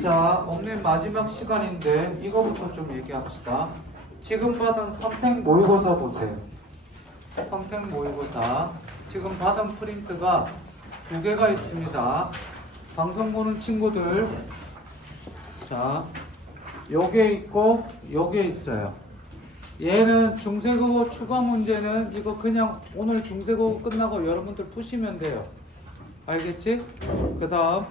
자, 오늘 마지막 시간인데 이거부터 좀 얘기합시다. 지금 받은 선택 모의고사 보세요. 선택 모의고사 지금 받은 프린트가 두 개가 있습니다. 방송 보는 친구들, 자, 요게 있고 요게 있어요. 얘는 중세국어 추가 문제는 이거 그냥 오늘 중세국어 끝나고 여러분들 푸시면 돼요. 알겠지? 그 다음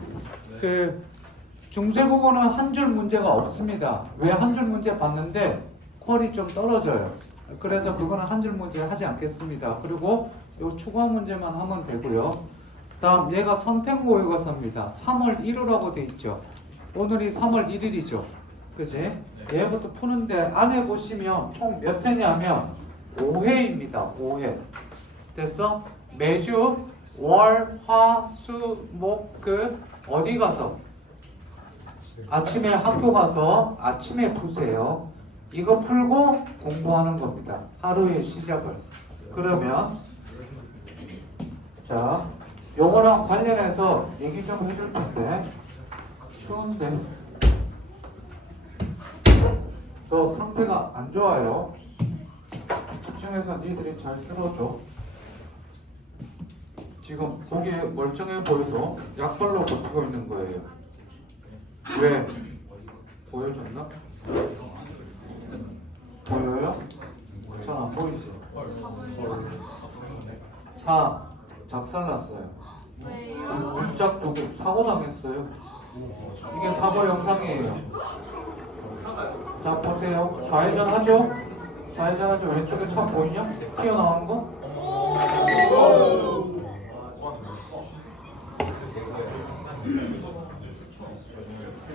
중세국어는 한 줄 문제가 없습니다. 왜 한 줄 문제 봤는데 퀄이 좀 떨어져요. 그래서 그거는 한 줄 문제 하지 않겠습니다. 그리고 요 추가 문제만 하면 되고요. 다음 얘가 선택 모의고사입니다. 3월 1일라고 돼 있죠. 오늘이 3월 1일이죠. 그치? 얘부터 푸는데 안에 보시면 총 몇 회냐면 5회입니다. 5회. 됐어? 매주 월, 화, 수, 목, 어디 가서? 아침에 학교 가서 아침에 푸세요. 이거 풀고 공부하는 겁니다. 하루의 시작을. 그러면 자, 요거랑 관련해서 얘기 좀 해줄 텐데 쉬운데 저 상태가 안 좋아요. 집중해서 니들이 잘 들어줘. 지금 보기에 멀쩡해 보여도 약발로 버티고 있는 거예요. 왜? 보여줬나? 보여요? 잘 안 보이지? 차 작살났어요. 물짝 두고 사고 당했어요. 이게 사고 영상이에요. 자, 보세요. 좌회전 하죠? 좌회전 하죠? 왼쪽에 차 보이냐? 튀어나오는 거?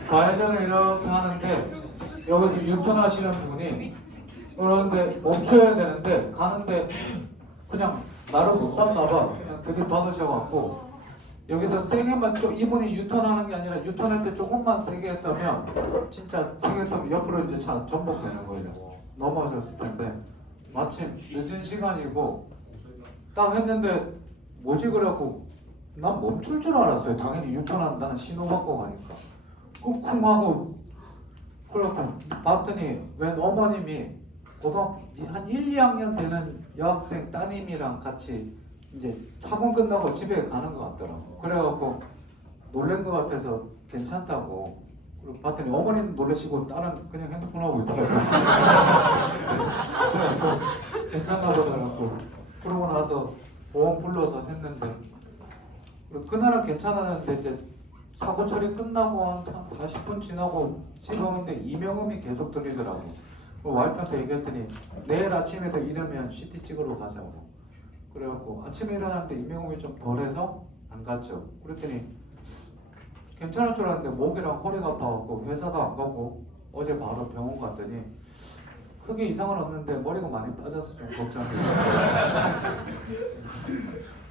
좌회전을 이렇게 하는데 여기서 유턴하시는 분이 그런데 멈춰야 되는데 가는데 그냥 나를 못 봤나봐. 그냥 들이받으셔갖고 여기서 세게만 좀 이분이 유턴하는 게 아니라 유턴할 때 조금만 세게 했다면 진짜 세게 했다면 옆으로 이제 차 전복되는 거예요. 넘어졌을 텐데 마침 늦은 시간이고 딱 했는데 뭐지 그래갖고 난 멈출 줄 알았어요. 당연히 유턴한다는 신호 받고 가니까 쿵쿵 하고 그래갖고 봤더니 웬 어머님이 고등학교 한 1, 2학년 되는 여학생 따님이랑 같이 이제 학원 끝나고 집에 가는 것 같더라고. 그래갖고 놀란 것 같아서 괜찮다고. 그리고 봤더니 어머니는 놀라시고 딸은 그냥 핸드폰 하고 있더라고. 그래갖고 괜찮나 보더라고. 그러고 나서 보험 불러서 했는데 그날은 괜찮았는데 이제 사고 처리 끝나고 한 40분 지나고 집에 오는데 이명음이 계속 들리더라고. 와이프한테 얘기했더니 내일 아침에도 이러면 CT 찍으러 가자고. 그래갖고 아침에 일어났는데 이명음이 좀 덜해서 안 갔죠. 그랬더니 괜찮을 줄 알았는데 목이랑 허리가 아파갖고 회사도 안 가고 어제 바로 병원 갔더니 크게 이상은 없는데 머리가 많이 빠져서 좀 걱정돼요.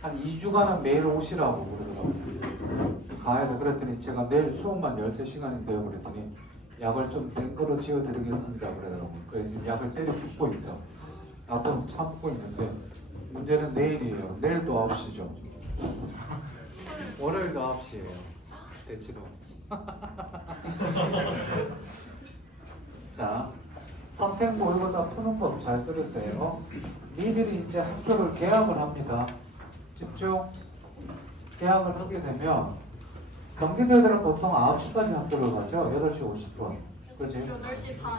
한 2주간은 매일 오시라고 그러더라고요. 가야 돼. 그랬더니 제가 내일 수업만 13시간인데요. 그랬더니 약을 좀 센 거로 지어드리겠습니다. 그러더라고요. 그래서 지금 약을 때려 붓고 있어. 아파서 참고 있는데 문제는 내일이에요. 내일도 9시죠. 월요일도 9시예요. 대치동. 자, 선택 모의고사 푸는 법 잘 들으세요. 니들이 이제 학교를 개학을 합니다. 집중. 개학을 하게 되면 경기도들은 보통 9시까지 학교를 가죠. 8시 50분. 그치?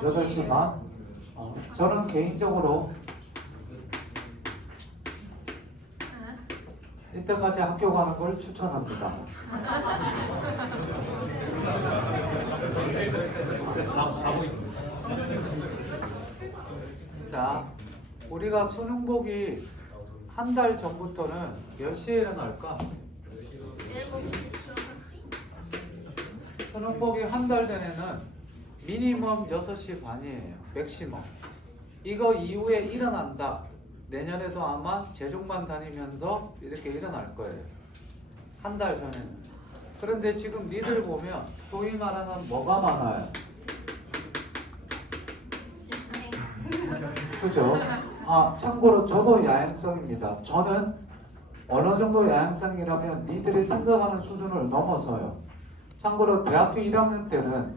8시 반? 저는 개인적으로 이때까지 학교 가는 걸 추천합니다. 자, 우리가 수능복이 한 달 전부터는 몇 시에 일어날까? 수능복이 한 달 전에는 미니멈 6시 반이에요. 맥시멈. 이거 이후에 일어난다. 내년에도 아마 재중반 다니면서 이렇게 일어날 거예요. 한 달 전에는. 그런데 지금 니들 보면 소위 말하는 뭐가 많아요? 그죠? 참고로 저도 야행성입니다. 저는 어느 정도 야행성이라면 니들이 생각하는 수준을 넘어서요. 참고로 대학교 1학년 때는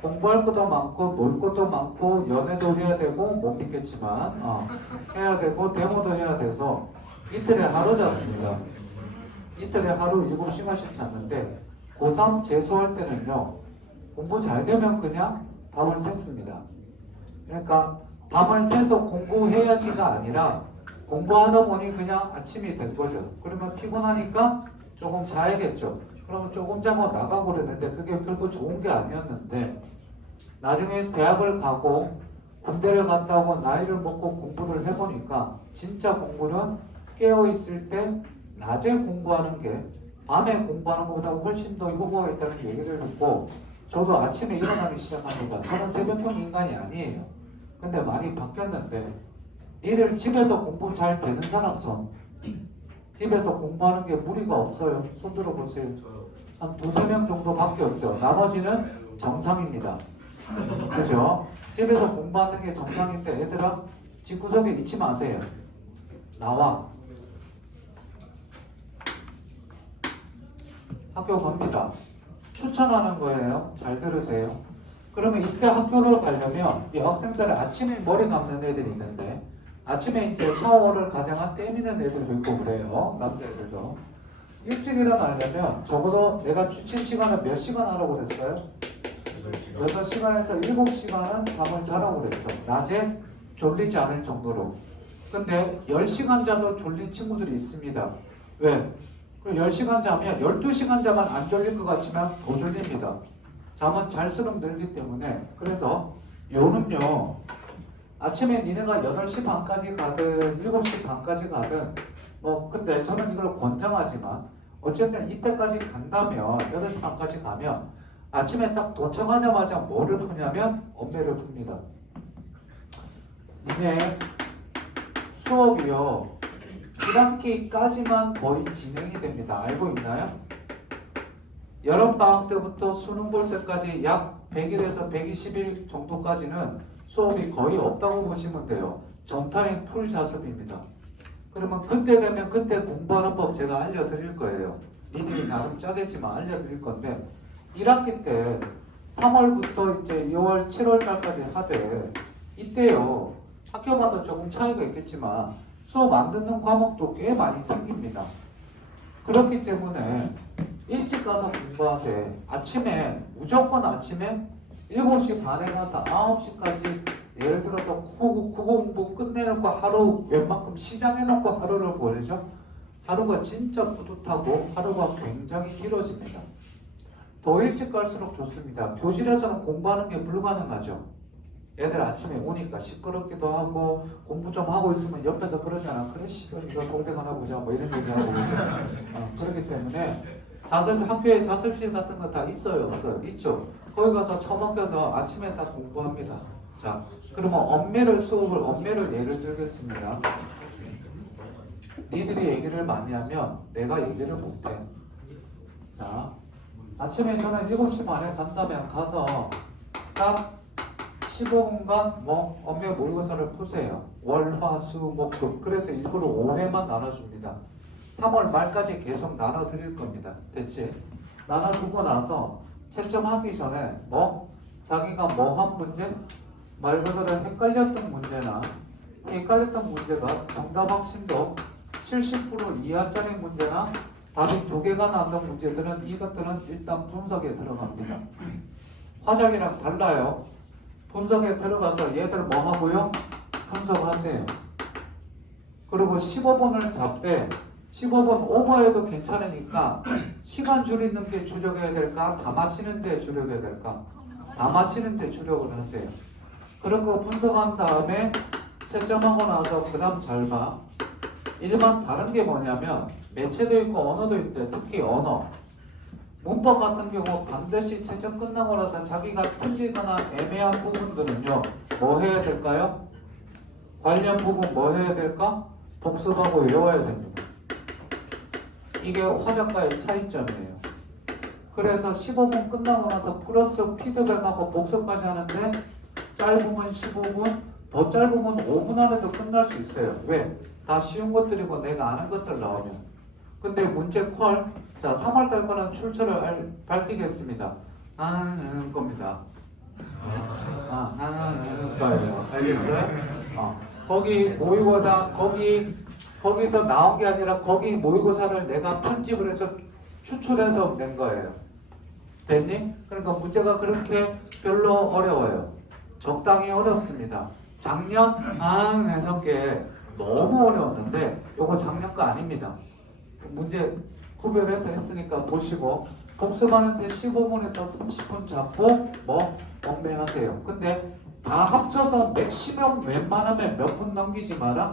공부할 것도 많고 놀 것도 많고 연애도 해야 되고 못 믿겠지만 해야 되고 데모도 해야 돼서 이틀에 하루 잤습니다. 이틀에 하루 7시간씩 잤는데 고3 재수할 때는요 공부 잘 되면 그냥 밤을 샜습니다. 그러니까 밤을 새서 공부해야지가 아니라 공부하다 보니 그냥 아침이 된 거죠. 그러면 피곤하니까 조금 자야겠죠. 그러면 조금 자고 나가고 그랬는데 그게 결코 좋은 게 아니었는데 나중에 대학을 가고 군대를 갔다 오고 나이를 먹고 공부를 해보니까 진짜 공부는 깨어있을 때 낮에 공부하는 게 밤에 공부하는 것보다 훨씬 더 효과가 있다는 얘기를 듣고 저도 아침에 일어나기 시작합니다. 저는 새벽형 인간이 아니에요. 근데 많이 바뀌었는데 니들 집에서 공부 잘 되는 사람 손. 집에서 공부하는 게 무리가 없어요. 손 들어보세요. 한 2~3명 정도밖에 없죠. 나머지는 정상입니다. 그죠? 집에서 공부하는 게 정상인데 얘들아 집구석에 잊지 마세요. 나와. 학교 갑니다. 추천하는 거예요. 잘 들으세요. 그러면 이때 학교를 가려면 이 학생들은 아침에 머리 감는 애들이 있는데 아침에 이제 샤워를 가장 때미는 애들도 있고 그래요. 남자애들도. 일찍 일어나려면 적어도 내가 취침 시간을 몇 시간 하라고 그랬어요? 6시간에서 7시간은 잠을 자라고 그랬죠. 낮에 졸리지 않을 정도로. 근데 10시간 자도 졸린 친구들이 있습니다. 왜? 10시간 자면 12시간 자만 안 졸릴 것 같지만 더 졸립니다. 잠은 잘수록 늘기 때문에. 그래서 요는요 아침에 니네가 8시 반까지 가든 7시 반까지 가든 근데 저는 이걸 권장하지만 어쨌든 이때까지 간다면 8시 반까지 가면 아침에 딱 도착하자마자 뭐를 푸냐면 엄매를 풉니다. 니네 수업이요 1학기까지만 거의 진행이 됩니다. 알고 있나요? 여름방학 때부터 수능 볼 때까지 약 100일에서 120일 정도까지는 수업이 거의 없다고 보시면 돼요. 전타임 풀 자습입니다. 그러면 그때 되면 그때 공부하는 법 제가 알려드릴 거예요. 니들이 나름 짜겠지만 알려드릴 건데 1학기 때 3월부터 이제 2월, 7월달까지 하되 이때요 학교마다 조금 차이가 있겠지만 수업 안 듣는 과목도 꽤 많이 생깁니다. 그렇기 때문에 일찍 가서 공부하되 아침에 무조건 아침에 7시 반에 가서 9시까지 예를 들어서 국어 공부 끝내놓고 하루 웬만큼 시장해놓고 하루를 보내죠. 하루가 진짜 뿌듯하고 하루가 굉장히 길어집니다. 더 일찍 갈수록 좋습니다. 교실에서는 공부하는 게 불가능하죠. 애들 아침에 오니까 시끄럽기도 하고 공부 좀 하고 있으면 옆에서 그러잖아. 그래 씨발 이거 서울대 가나 보자 뭐 이런 얘기하고 그러죠. 그렇기 때문에 학교에 자습실 같은 거 다 있어요? 없어요? 있죠. 거기 가서 처박혀서 아침에 다 공부합니다. 자, 그러면 엄매를 예를 들겠습니다. 니들이 얘기를 많이 하면 내가 얘기를 못해. 자, 아침에 저는 7시 반에 간다면 가서 딱 15분간 엄매 모의고사를 푸세요. 월, 화, 수, 목, 금. 그래서 일부러 5회만 나눠줍니다. 3월 말까지 계속 나눠드릴 겁니다. 됐지? 나눠주고 나서 채점하기 전에 자기가 한 문제? 말 그대로 헷갈렸던 문제나 헷갈렸던 문제가 정답 확신도 70% 이하짜리 문제나 답이 2개가 나왔던 문제들은 이것들은 일단 분석에 들어갑니다. 화작이랑 달라요. 분석에 들어가서 얘들 하고요? 분석하세요. 그리고 15분을 잡되 15분 오버해도 괜찮으니까 시간 줄이는 게 주력해야 될까? 다 맞히는 데 주력해야 될까? 다 맞히는 데 주력을 하세요. 그런 거 분석한 다음에 채점하고 나서 그 다음 잘 봐. 일반 다른 게 뭐냐면 매체도 있고 언어도 있대. 특히 언어. 문법 같은 경우 반드시 채점 끝나고 나서 자기가 틀리거나 애매한 부분들은요. 뭐 해야 될까요? 관련 부분 뭐 해야 될까? 복습하고 외워야 됩니다. 이게 화작과의 차이점이에요. 그래서 15분 끝나고 나서 플러스 피드백하고 복습까지 하는데 짧으면 15분, 더 짧으면 5분 안에도 끝날 수 있어요. 왜? 다 쉬운 것들이고 내가 아는 것들 나오면. 근데 문제 콜. 자, 3월달 거는 출처를 밝히겠습니다. 하는 겁니다. 하는 거예요. 알겠어요? 거기 모의고사, 거기서 나온 게 아니라 거기 모의고사를 내가 편집을 해서 추출해서 낸 거예요. 됐니? 그러니까 문제가 그렇게 별로 어려워요. 적당히 어렵습니다. 작년 해석 게 너무 어려웠는데 요거 작년 거 아닙니다. 문제 구별해서 했으니까 보시고 복습하는데 15분에서 30분 잡고 업무하세요. 근데 다 합쳐서 맥시멈 웬만하면 몇 분 넘기지 마라.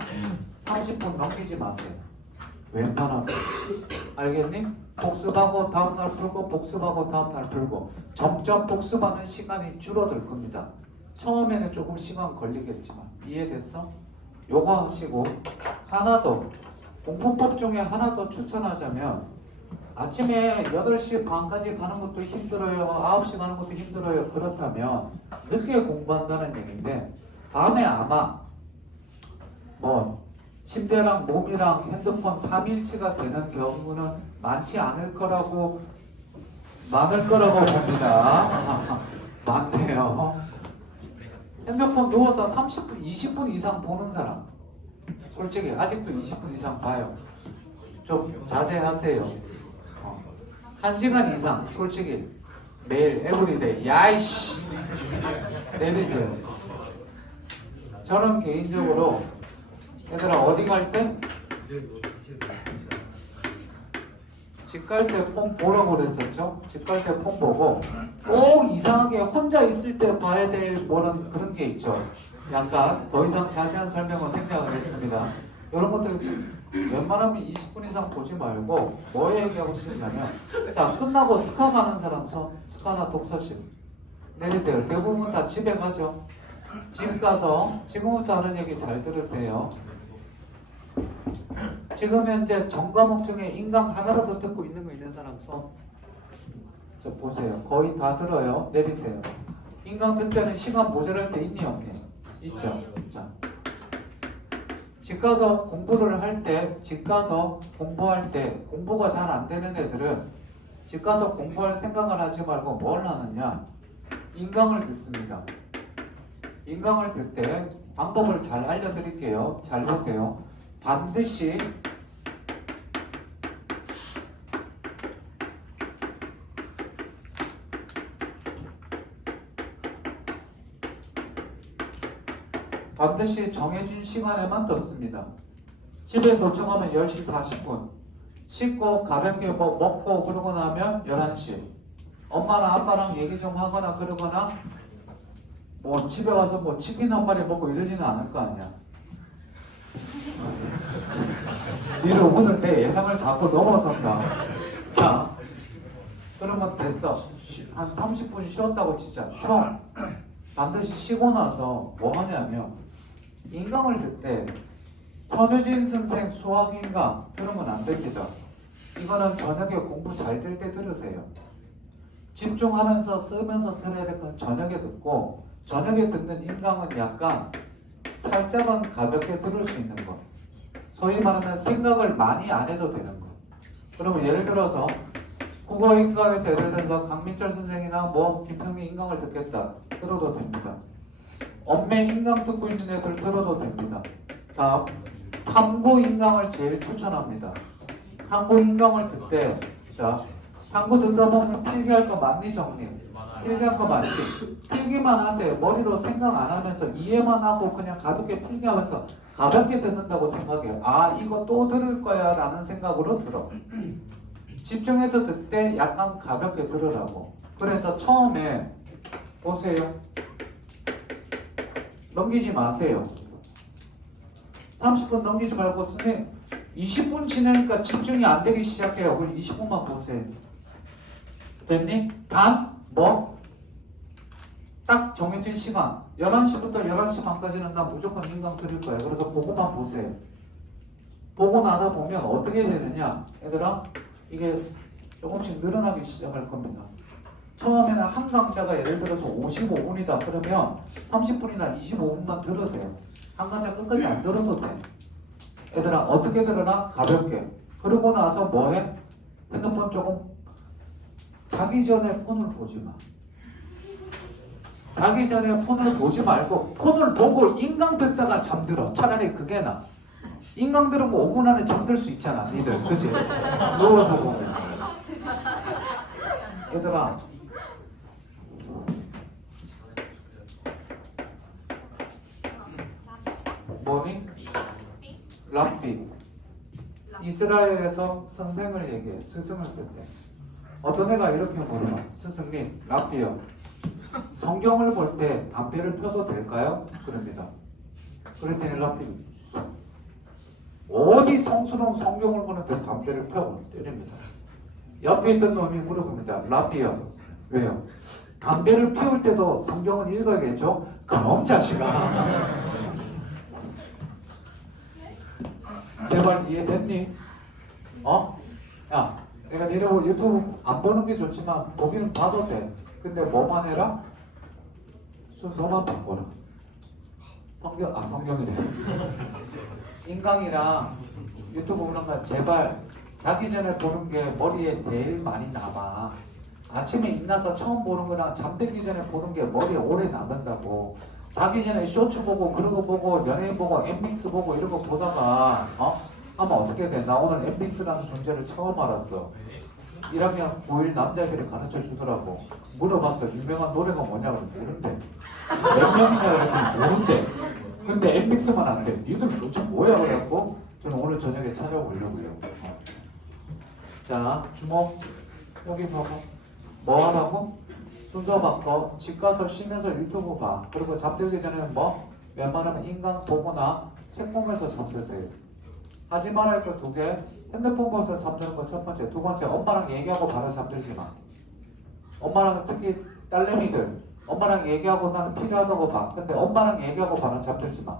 30분 넘기지 마세요. 웬만하면. 알겠니? 복습하고 다음날 풀고 복습하고 다음날 풀고 점점 복습하는 시간이 줄어들 겁니다. 처음에는 조금 시간 걸리겠지만 이해됐어? 요거 하시고 하나 더 공부법 중에 하나 더 추천하자면 아침에 8시 반까지 가는 것도 힘들어요. 9시 가는 것도 힘들어요. 그렇다면 늦게 공부한다는 얘기인데 밤에 아마 침대랑 몸이랑 핸드폰 3일치가 되는 경우는 많지 않을 거라고 봅니다. 많네요. 핸드폰 누워서 30분, 20분 이상 보는 사람 솔직히 아직도 20분 이상 봐요. 좀 자제하세요. 1시간 이상 솔직히 매일 에브리데이 야이씨 내리세요. 저는 개인적으로 얘들아 어디 갈 때? 집 갈 때 폰 보라고 그랬었죠? 집 갈 때 폰 보고 꼭 이상하게 혼자 있을 때 봐야 될 뭐는 그런 게 있죠. 약간 더 이상 자세한 설명은 생략을 했습니다. 이런 것들을 웬만하면 20분 이상 보지 말고 뭐 얘기하고 싶냐면 자 끝나고 스카 가는 사람 손 스카나 독서실 내리세요. 대부분 다 집에 가죠. 집 가서 지금부터 하는 얘기 잘 들으세요. 지금 현재 전과목 중에 인강 하나라도 듣고 있는 거 있는 사람 손. 자 보세요. 거의 다 들어요. 내리세요. 인강 듣자는 시간 모자랄 때 있니 없니? 있죠. 자. 집 가서 공부를 할 때, 집 가서 공부할 때 공부가 잘 안 되는 애들은 집 가서 공부할 생각을 하지 말고 뭘 하느냐? 인강을 듣습니다. 인강을 듣 때 방법을 잘 알려드릴게요. 잘 보세요. 반드시 정해진 시간에만 듣습니다. 집에 도착하면 10시 40분 씻고 가볍게 먹고 그러고 나면 11시 엄마나 아빠랑 얘기 좀 하거나 그러거나 집에 와서 치킨 한 마리 먹고 이러지는 않을 거 아니야. 니는 오늘 내 예상을 자꾸 넘어선다. 자 그러면 됐어. 한 30분 쉬었다고 치자. 쉬어. 반드시 쉬고 나서 뭐 하냐면 인강을 듣때 현우진 선생 수학 인강 들으면 안 됩니다. 이거는 저녁에 공부 잘 될 때 들으세요. 집중하면서 쓰면서 들어야 될 건 저녁에 듣고 저녁에 듣는 인강은 약간 살짝은 가볍게 들을 수 있는 것. 소위 말하는 생각을 많이 안 해도 되는 것. 그러면 예를 들어서 국어 인강에서 예를 들어서 강민철 선생이나 김성민 인강을 듣겠다. 들어도 됩니다. 엄매 인강 듣고 있는 애들 들어도 됩니다. 다음 탐구 인강을 제일 추천합니다. 탐구 인강을 듣때 자 탐구 듣다 보면 필기할 거 많니 정리? 필기할 거 많지? 필기만 하되 머리로 생각 안 하면서 이해만 하고 그냥 가볍게 필기하면서 가볍게 듣는다고 생각해요. 아 이거 또 들을 거야 라는 생각으로 들어. 집중해서 듣때 약간 가볍게 들으라고. 그래서 처음에 보세요. 넘기지 마세요. 30분 넘기지 말고 선생님 20분 지나니까 집중이 안 되기 시작해요. 그럼 20분만 보세요. 됐니? 단 딱 정해진 시간 11시부터 11시 반까지는 나 무조건 인강 들을 거예요. 그래서 보고만 보세요. 보고 나다 보면 어떻게 되느냐 얘들아 이게 조금씩 늘어나기 시작할 겁니다. 처음에는 한 강좌가 예를 들어서 55분이다 그러면 30분이나 25분만 들으세요. 한 강좌 끝까지 안 들어도 돼. 얘들아 어떻게 들으나? 가볍게. 그러고 나서 뭐해? 핸드폰 조금 자기 전에 폰을 보지 마. 자기 전에 폰을 보지 말고 폰을 보고 인강 듣다가 잠들어. 차라리 그게 나. 인강 들으면 5분 안에 잠들 수 있잖아, 니들. 그치? 누워서 보면. 얘들아. 뭐니? 랍비. 이스라엘에서 선생을 얘기해. 스승을 뺐대. 어떤 애가 이렇게 물어봐. 스승님, 랍비요. 성경을 볼 때 담배를 펴도 될까요? 그럽니다. 그랬더니 랍비 어디 성스러운 성경을 보는데 담배를 펴고 때립니다. 옆에 있던 놈이 물어봅니다. 랍비요. 왜요? 담배를 피울 때도 성경은 읽어야겠죠? 그럼 자식아. 제발 이해됐니? 야, 내가 니네 유튜브 안 보는 게 좋지만 보기는 봐도 돼. 근데 뭐만 해라? 순서만 바꿔라. 성경이래. 인강이랑 유튜브 보는 거 제발 자기 전에 보는 게 머리에 제일 많이 남아. 아침에 일어나서 처음 보는 거랑 잠들기 전에 보는 게 머리에 오래 남는다고. 자기 전에 쇼츠 보고 그런 거 보고 연예인 보고 엠믹스 보고 이런 거 보다가 하면 어떻게 돼? 나 오늘 엠믹스라는 존재를 처음 알았어. 1학년 9일 남자애들이 가르쳐 주더라고. 물어봤어. 유명한 노래가 뭐냐고. 모른대. 몇 명이냐 그랬더니 모른대. 근데 엠믹스만 안 돼. 니들 도대체 뭐야 그래갖고 저는 오늘 저녁에 찾아보려고요. 자, 주목. 여기 봐봐. 뭐 하라고? 순서 바꿔. 집 가서 쉬면서 유튜브 봐. 그리고 잠들기 전에는 뭐? 웬만하면 인강 보거나 책 보면서 잠드세요. 하지 말아야 할 거 2개. 핸드폰 보면서 잠드는 거 첫 번째. 2번째, 엄마랑 얘기하고 바로 잠들지 마. 엄마랑 특히 딸내미들. 엄마랑 얘기하고 나는 필요하다고 봐. 근데 엄마랑 얘기하고 바로 잠들지 마.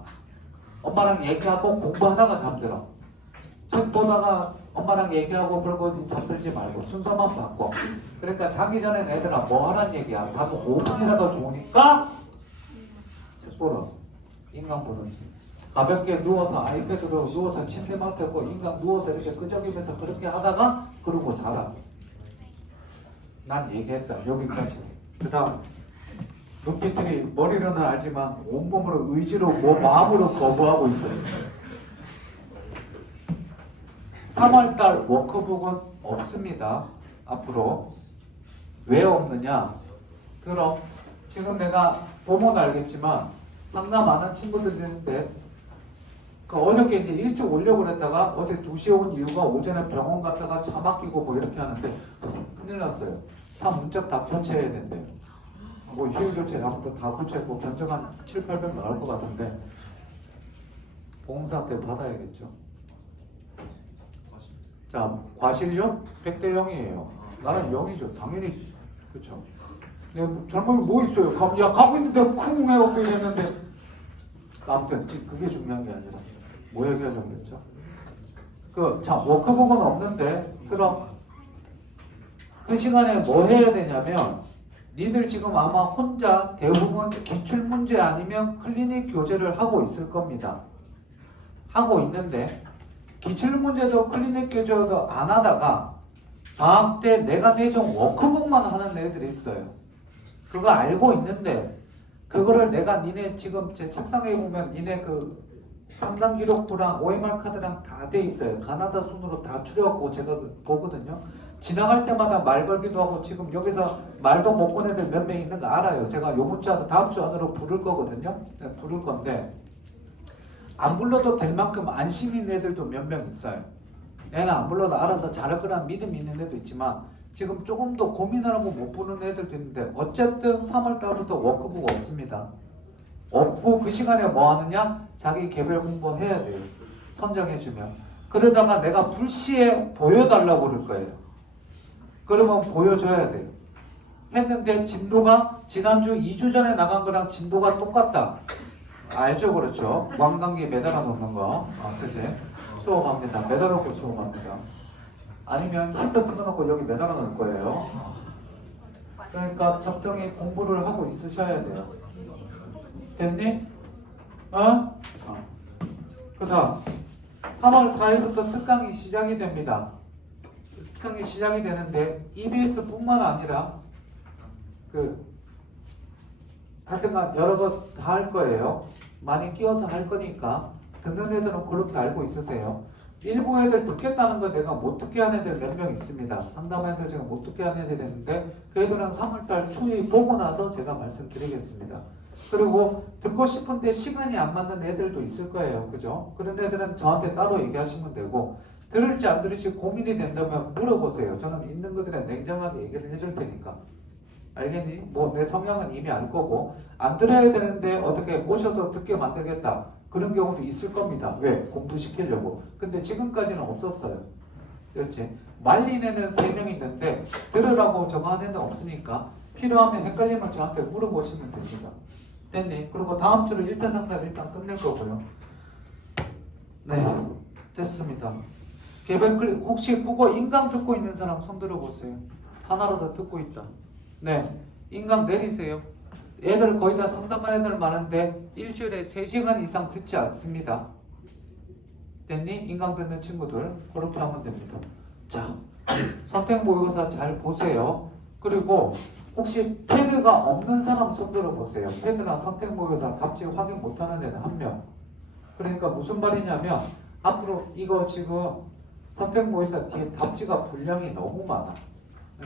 엄마랑 얘기하고 공부하다가 잠들어. 책 보다가 엄마랑 얘기하고 그러고 잠들지 말고 순서만 바꿔. 그러니까 자기 전에 애들아 뭐 하란 얘기야. 가서 5분이라도 좋으니까 책 보러. 인강 보든지. 가볍게 누워서 아이패드로 누워서 침대만 펴고 인강 누워서 이렇게 끄적이면서 그렇게 하다가 그러고 자라. 난 얘기했다. 여기까지. 그 다음 눈빛들이 머리로는 알지만 온몸으로 의지로 마음으로 거부하고 있어요. 3월달 워크북은 없습니다. 앞으로. 왜 없느냐? 그럼 지금 내가 보면 알겠지만 상담 안 한 친구들 있는데 어저께 이제 일찍 오려고 그랬다가 어제 2시에 온 이유가 오전에 병원 갔다가 차 막히고 뭐 이렇게 하는데 큰일 났어요. 차 문짝 다 교체해야 된대요. 뭐 휴일 교체 아무튼 다 교체했고 견적 한 7, 800 나올 것 같은데 보험사한테 받아야겠죠. 자, 과실료 100대 0이에요. 나는 0이죠. 당연히. 그렇죠. 잘못이 뭐 있어요? 야, 가고 있는데 쿵 해갖고 했는데 아무튼 그게 중요한 게 아니라 뭐 얘기하려고 그랬죠? 자, 워크북은 없는데 그럼 그 시간에 뭐 해야 되냐면 니들 지금 아마 혼자 대부분 기출문제 아니면 클리닉 교재를 하고 있을 겁니다. 하고 있는데 기출문제도 클리닉 교재도 안 하다가 방학 때 내가 내준 워크북만 하는 애들이 있어요. 그거 알고 있는데 그거를 내가 니네 지금 제 책상에 보면 니네 그 3단 기록부랑 OMR 카드랑 다 돼 있어요. 가나다 순으로 다 추려갖고 제가 보거든요. 지나갈 때마다 말 걸기도 하고 지금 여기서 말도 못 건 애들 몇 명 있는 거 알아요. 제가 요번 주 다음 주 안으로 부를 거거든요. 네, 부를 건데 안 불러도 될 만큼 안심 있는 애들도 몇 명 있어요. 내가 안 불러도 알아서 잘할 거라는 믿음이 있는 애도 있지만 지금 조금 더 고민하라고 못 부르는 애들도 있는데 어쨌든 3월달부터 워크북 없습니다. 없고 그 시간에 뭐 하느냐? 자기 개별 공부해야 돼요. 선정해주면. 그러다가 내가 불시에 보여달라고 그럴 거예요. 그러면 보여줘야 돼요. 했는데 진도가 지난주 2주 전에 나간 거랑 진도가 똑같다. 알죠? 그렇죠? 왕관기에 매달아 놓는 거. 그치? 수업합니다. 매달아 놓고 수업합니다. 아니면 힌트 끊어놓고 여기 매달아 놓을 거예요. 그러니까 적당히 공부를 하고 있으셔야 돼요. 됐니? 그 다음 3월 4일부터 특강이 시작이 됩니다. 특강이 시작이 되는데 EBS뿐만 아니라 하여튼간 여러 것 다 할 거예요. 많이 끼워서 할 거니까 듣는 애들은 그렇게 알고 있으세요. 일부 애들 듣겠다는 거 내가 못 듣게 하는 애들 몇 명 있습니다. 상담 애들 제가 못 듣게 하는 애들 있는데 그 애들은 3월달 추위 보고 나서 제가 말씀드리겠습니다. 그리고 듣고 싶은데 시간이 안 맞는 애들도 있을 거예요. 그죠? 그런 애들은 저한테 따로 얘기하시면 되고 들을지 안 들을지 고민이 된다면 물어보세요. 저는 있는 것들에 냉정하게 얘기를 해줄 테니까. 알겠니? 뭐 내 성향은 이미 알 거고 안 들어야 되는데 어떻게 꼬셔서 듣게 만들겠다. 그런 경우도 있을 겁니다. 왜? 공부시키려고. 근데 지금까지는 없었어요. 그렇지? 말린 애는 3명 있는데 들으라고 정한 애는 없으니까 필요하면 헷갈리면 저한테 물어보시면 됩니다. 됐니? 그리고 다음 주로 1차 상담 일단 끝낼 거고요. 네, 됐습니다. 개별 클릭 혹시 그거 인강 듣고 있는 사람 손 들어보세요. 하나라도 듣고 있다. 네, 인강 내리세요. 애들 거의 다 상담한 애들 많은데 일주일에 3시간 이상 듣지 않습니다. 됐니? 인강 듣는 친구들 그렇게 하면 됩니다. 자, 선택 모의고사 잘 보세요. 그리고 혹시 패드가 없는 사람 손 들어보세요. 패드나 선택 모의고사 답지 확인 못하는 애는 1명. 그러니까 무슨 말이냐면 앞으로 이거 지금 선택 모의고사 뒤에 답지가 분량이 너무 많아.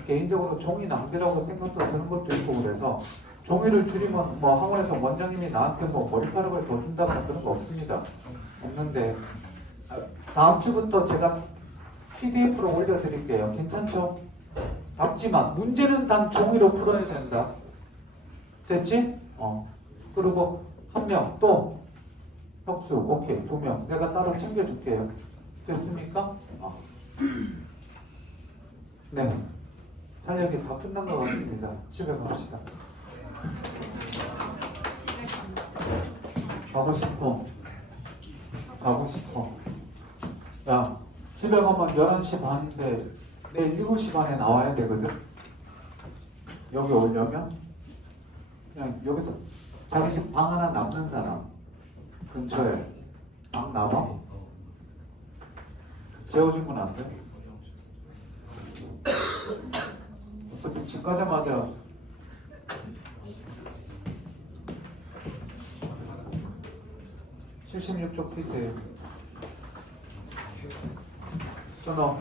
개인적으로 종이 낭비라고 생각도 드는 것도 있고 그래서 종이를 줄이면 뭐 학원에서 원장님이 나한테 뭐 머리카락을 더 준다거나 그런 거 없습니다. 없는데 다음 주부터 제가 PDF로 올려드릴게요. 괜찮죠? 답지만 문제는 단 종이로 풀어야 된다. 됐지? 그리고 1명 또 혁수 오케이 2명 내가 따로 챙겨줄게요. 됐습니까? 네. 탄력이 다 끝난 것 같습니다. 집에 갑시다. 자고 싶어. 야, 집에 가면 11시 반인데 내일 7시 반에 나와야 되거든. 여기 오려면 그냥 여기서 자기 집 방 하나 남는 사람 근처에 방 남아? 재워주면 안 돼? 어차피 집 가자마자 (76쪽) 피세요. 끊어.